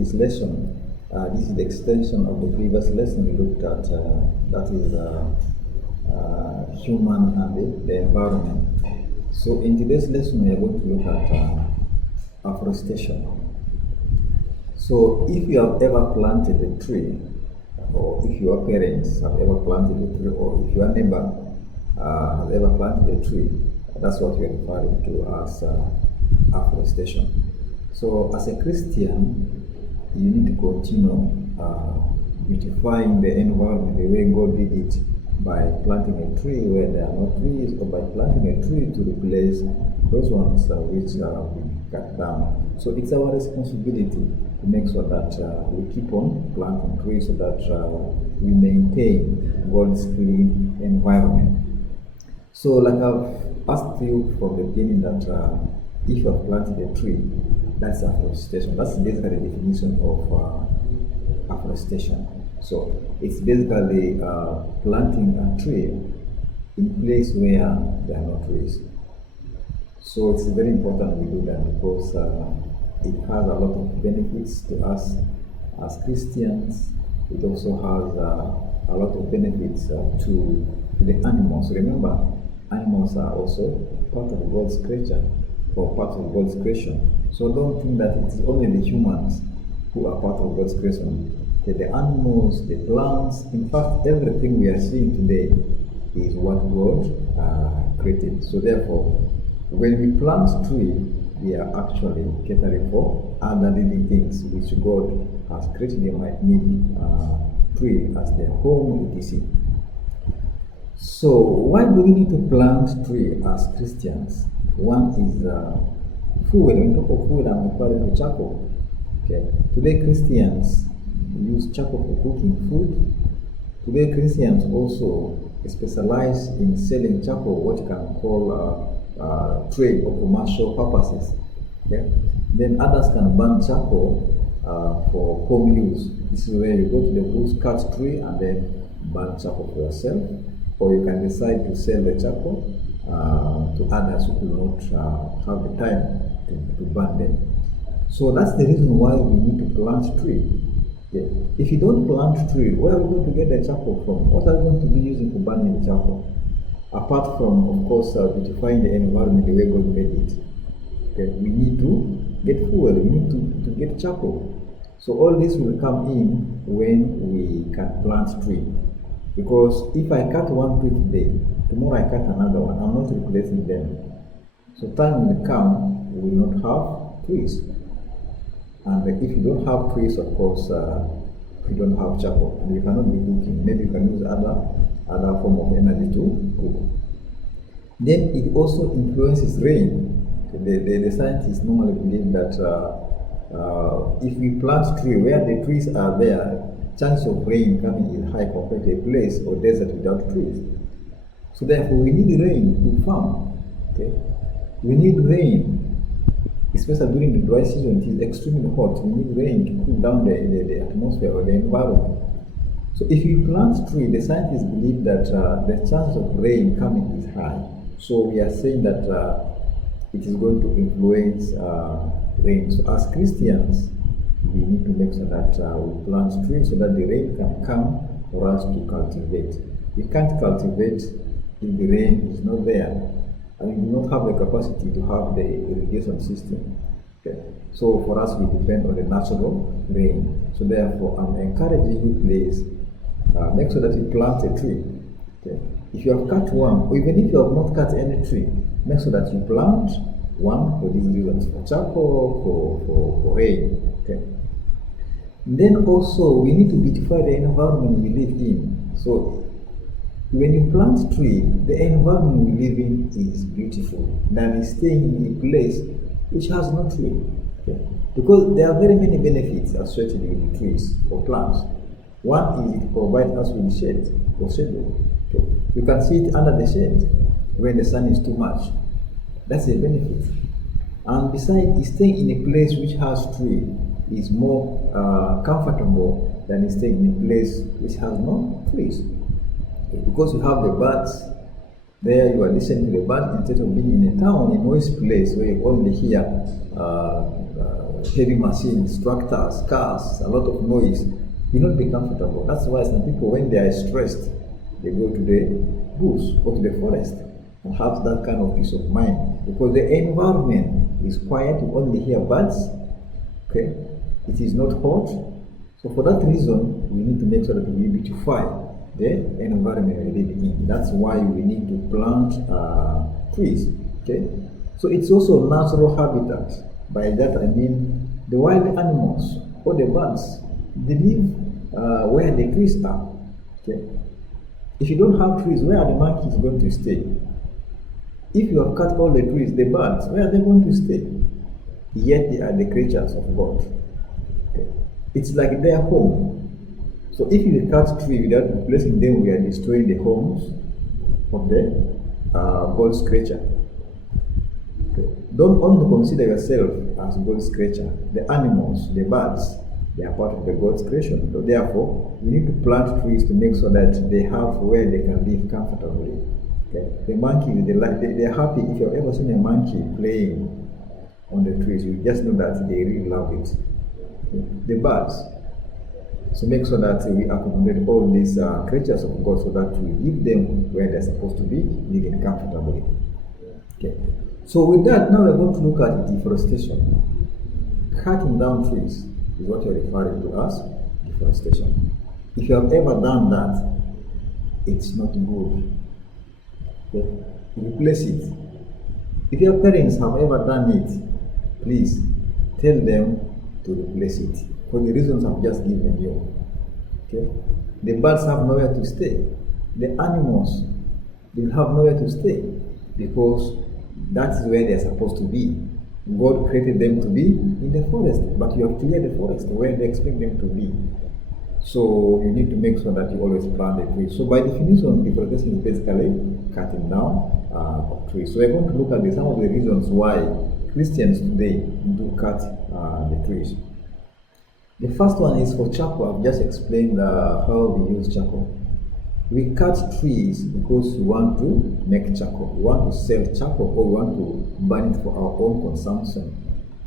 this lesson. This is the extension of the previous lesson we looked at, that is human and the environment. So in today's lesson we are going to look at afforestation. So if you have ever planted a tree, or if your parents have ever planted a tree, or if your neighbor has ever planted a tree, that's what we are referring to as afforestation. So as a Christian, you need to continue beautifying the environment the way God did it, by planting a tree where there are no trees, or by planting a tree to replace those ones which have been cut down. So it's our responsibility to make sure that we keep on planting trees so that we maintain God's clean environment. So like I've asked you from the beginning that if you have planted a tree, that's afforestation. That's basically the definition of afforestation. So it's basically planting a tree in place where there are no trees. So it's very important we do that because it has a lot of benefits to us as Christians. It also has a lot of benefits to the animals. Remember, animals are also part of God's creature, or part of God's creation. So don't think that it's only the humans who are part of God's creation. The animals, the plants, in fact, everything we are seeing today is what God created. So therefore, when we plant tree, we are actually catering for other living things which God has created. They might need tree as their home, etc. So why do we need to plant tree as Christians? One is food. When we talk of food, I'm referring to charcoal. Okay. Today Christians use charcoal for cooking food. Today Christians also specialize in selling charcoal, what you can call trade or commercial purposes. Okay? Then others can burn charcoal for home use. This is where you go to the bush, cut tree, and then burn charcoal for yourself. Or you can decide to sell the charcoal to others who could not have the time to burn them. So that's the reason why we need to plant tree. Yeah. If you don't plant tree, where are we going to get the charcoal from? What are we going to be using for burning the charcoal? Apart from, of course, beautifying the environment the way God made it. Okay. We need to get fuel, we need to get charcoal. So all this will come in when we can plant tree. Because if I cut one tree today, tomorrow I cut another one, I'm not replacing them. So time will come, we will not have trees. And if you don't have trees, of course, you don't have charcoal, and you cannot be cooking. Maybe you can use other form of energy to cook. Then it also influences rain. The scientists normally believe that if we plant tree, where the trees are there, chance of rain coming is high compared to a place or desert without trees. So therefore, we need rain to farm. Okay, we need rain. Especially during the dry season, it is extremely hot. We need rain to cool down the atmosphere or the environment. So if you plant tree, the scientists believe that the chance of rain coming is high. So we are saying that it is going to influence rain. So as Christians, we need to make sure that we plant trees so that the rain can come for us to cultivate. We can't cultivate if the rain is not there. And we do not have the capacity to have the irrigation system. Okay. So for us, we depend on the natural rain. So therefore, I'm encouraging you, please, make sure that you plant a tree. Okay. If you have cut one, or even if you have not cut any tree, make sure that you plant one for these reasons: for charcoal, for rain. Okay. And then also, we need to beautify the environment we live in. So when you plant tree, the environment we live in is beautiful than staying in a place which has no tree. Okay. Because there are very many benefits associated with the trees or plants. One is it provides us with shade or shade. Okay. You can sit under the shade when the sun is too much. That's a benefit. And besides, staying in a place which has tree is more comfortable than staying in a place which has no trees. Because you have the birds there, you are listening to the birds instead of being in a town, a noisy place where you only hear heavy machines, tractors, cars, a lot of noise, will not be comfortable. That's why some people, when they are stressed, they go to the bush or to the forest and have that kind of peace of mind, because the environment is quiet. You only hear birds. Okay, it is not hot. So for that reason, we need to make sure that we beautify the environment we live in. That's why we need to plant trees. Okay, so it's also natural habitat. By that I mean the wild animals or the birds, they live where the trees are. Okay, if you don't have trees, where are the monkeys going to stay? If you have cut all the trees, the birds, where are they going to stay? Yet they are the creatures of God. Okay. It's like their home. So if you cut trees without replacing them, we are destroying the homes of the God's creature. Okay. Don't only consider yourself as God's creature. The animals, the birds, they are part of the God's creation. So therefore, we need to plant trees to make sure that they have where they can live comfortably. Okay. The monkeys, they're happy. If you've ever seen a monkey playing on the trees, you just know that they really love it. Okay. The birds. So make sure that we accommodate all these creatures of God so that we leave them where they're supposed to be, living comfortably. Okay. So with that, now we're going to look at deforestation. Cutting down trees is what you're referring to as deforestation. If you have ever done that, it's not good. Okay? Replace it. If your parents have ever done it, please tell them to replace it for the reasons I've just given you. Okay? The birds have nowhere to stay. The animals will have nowhere to stay because that is where they're supposed to be. God created them to be in the forest, but you have cleared the forest where they expect them to be. So you need to make sure that you always plant the trees. So by definition, deforestation is basically cutting down of trees. So we're going to look at some of the reasons why Christians today do cut the trees. The first one is for charcoal. I've just explained how we use charcoal. We cut trees because we want to make charcoal. We want to sell charcoal or we want to burn it for our own consumption.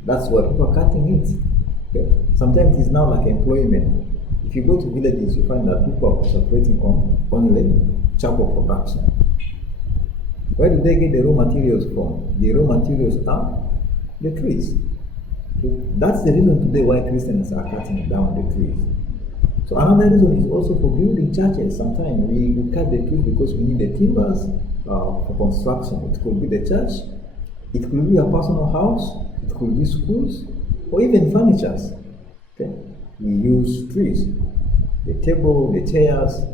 That's why people are cutting it. Okay? Sometimes it is now like employment. If you go to villages, you find that people are concentrating on only charcoal production. Where do they get the raw materials from? The raw materials are the trees. Okay? That's the reason today why Christians are cutting down the trees. So another reason is also for building churches. Sometimes we cut the trees because we need the timbers for construction. It could be the church, it could be a personal house, it could be schools, or even furnitures. Okay? We use trees. The table, the chairs,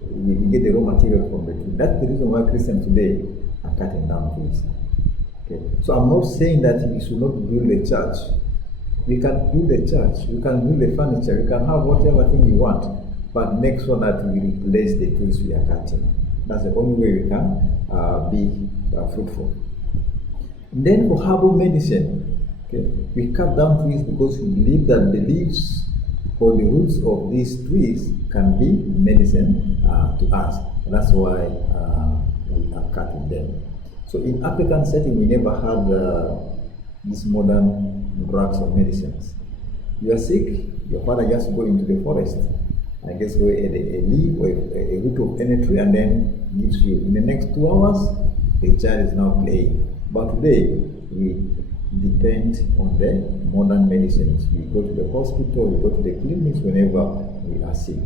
we get the raw material from the tree. That's the reason why Christians today are cutting down trees. Okay? So I'm not saying that we should not build a church. We can build a church, we can build a furniture, we can have whatever thing you want, but make sure that we replace the trees we are cutting. That's the only way we can be fruitful. And then for herbal medicine, okay, we cut down trees because we believe that the leaves or the roots of these trees can be medicine to us. That's why we are cutting them. So in African setting, we never had this modern drugs or medicines. You are sick, your father just go into the forest and just go a leaf or a root of any tree and then gives you. In the next 2 hours, the child is now playing. But today, we depend on the modern medicines. We go to the hospital, we go to the clinics whenever we are sick.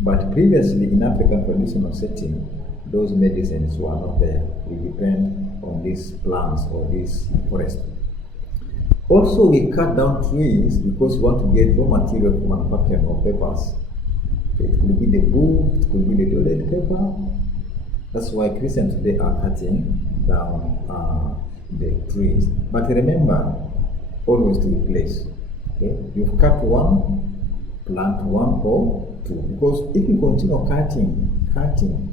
But previously, in African traditional setting, those medicines were not there. We depend on these plants or this forest. Also, we cut down trees because we want to get raw material for manufacturing of papers. It could be the book, it could be the toilet paper. That's why Christians today are cutting down the trees. But remember, always to replace. Okay? You've cut one, plant one or two. Because if you continue cutting,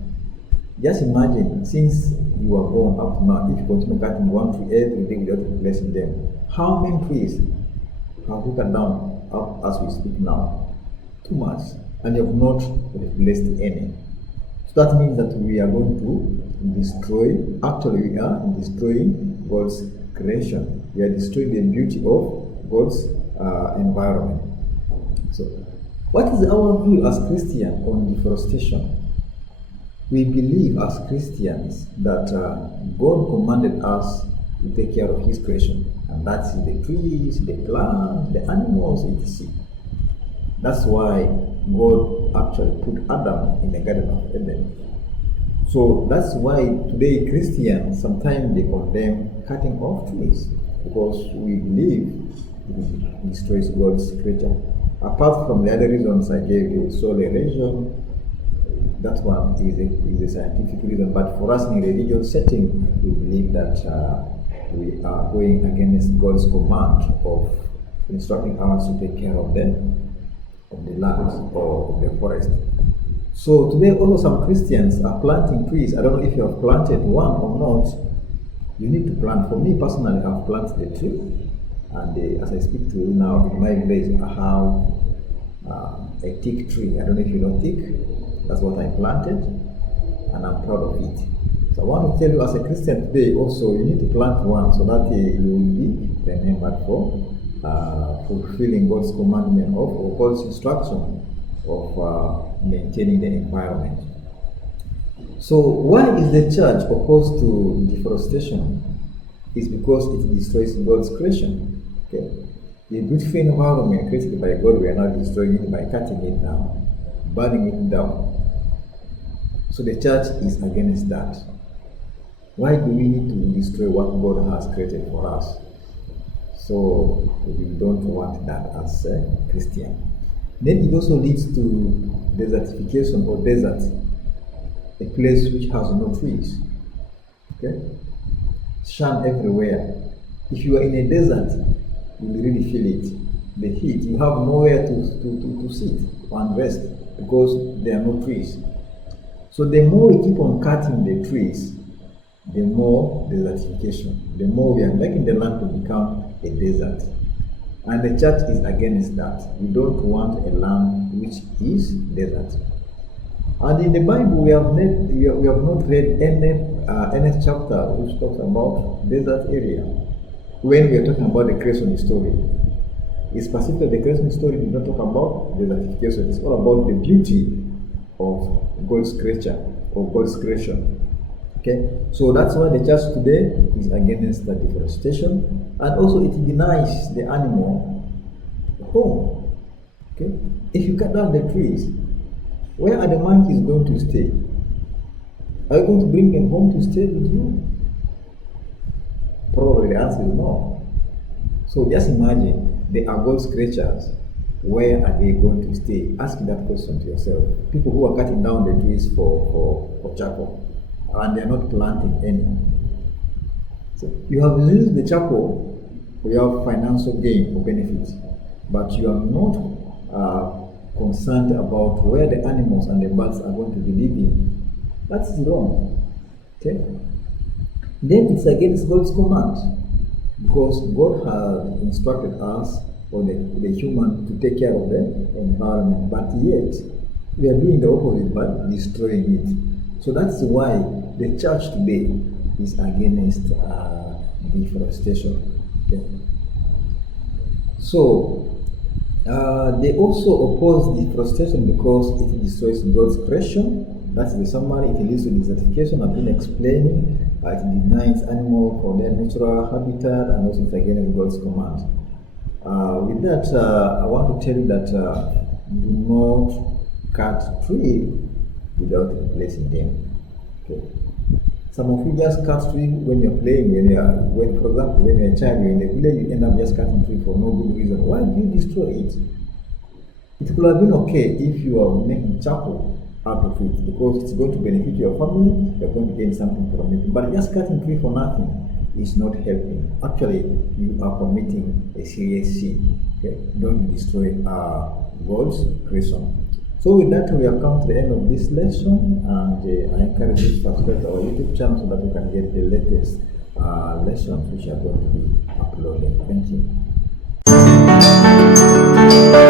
just imagine, since you are born up to now, if you continue cutting one tree every day without replacing them, how many trees have we cut down up as we speak now? Too much. And you have not replaced any. So that means that we are going to destroy, actually we are destroying God's creation. We are destroying the beauty of God's environment. So, what is our view as Christians on deforestation? We believe as Christians that God commanded us to take care of His creation, and that's the trees, the plants, the animals, etc. That's why God actually put Adam in the Garden of Eden. So that's why today Christians sometimes they condemn cutting off trees because we believe it destroys God's creature. Apart from the other reasons I gave you, soil erosion, that one is a scientific reason. But for us in a religious setting, we believe that we are going against God's command of instructing us to take care of the land or of the forest. So today also some Christians are planting trees. I don't know if you have planted one or not. You need to plant. For me personally, I've planted a tree. And as I speak to you now, in my village, I have a teak tree. I don't know if you know teak. That's what I planted, and I'm proud of it. So I want to tell you as a Christian today also, you need to plant one so that you will be remembered for fulfilling God's commandment or God's instruction of maintaining the environment. So why is the church opposed to deforestation? It's because it destroys God's creation. Okay? The beautiful environment created by God, we are now destroying it by cutting it down, burning it down. So the church is against that. Why do we need to destroy what God has created for us? So we don't want that as a Christian. Then it also leads to desertification or desert, a place which has no trees. Okay? Sun everywhere. If you are in a desert, you will really feel it. The heat, you have nowhere to sit and rest because there are no trees. So the more we keep on cutting the trees, the more desertification, the more we are making the land to become a desert. And the church is against that. We don't want a land which is desert. And in the Bible, we have not read any chapter which talks about desert area. When we are talking about the creation story, it's specifically the creation story did not talk about desertification. It's all about the beauty of God's creature or God's creation. Okay, so that's why the church today is against the deforestation, and also it denies the animal home. Okay, if you cut down the trees, where are the monkeys going to stay? Are you going to bring them home to stay with you? Probably the answer is no. So just imagine, they are God's creatures. Where are they going to stay? Ask that question to yourself. People who are cutting down the trees for charcoal, and they are not planting any. So you have used the charcoal for your financial gain or benefit, but you are not concerned about where the animals and the birds are going to be living. That's wrong. Okay? Then it's against God's command, because God has instructed us or the human to take care of the environment, but yet we are doing the opposite by destroying it. So that's why the church today is against deforestation. Okay? So they also oppose deforestation because it destroys God's creation. That's the summary. It leads to desertification. I've been explaining. It denies animals for their natural habitat, and also it's against God's command. With that, I want to tell you that do not cut trees without replacing them. Okay. Some of you just cut trees when you're playing, for example, when you're a child, you're in the village, you end up just cutting trees for no good reason. Why do you destroy it? It could have been okay if you are making charcoal out of it, because it's going to benefit your family, you're going to gain something from it. But just cutting tree for nothing is not helping. Actually, you are committing a serious sin. Okay? Don't destroy God's creation. So with that, we have come to the end of this lesson, and I encourage you to subscribe to our YouTube channel so that you can get the latest lessons which are going to be uploaded. Thank you.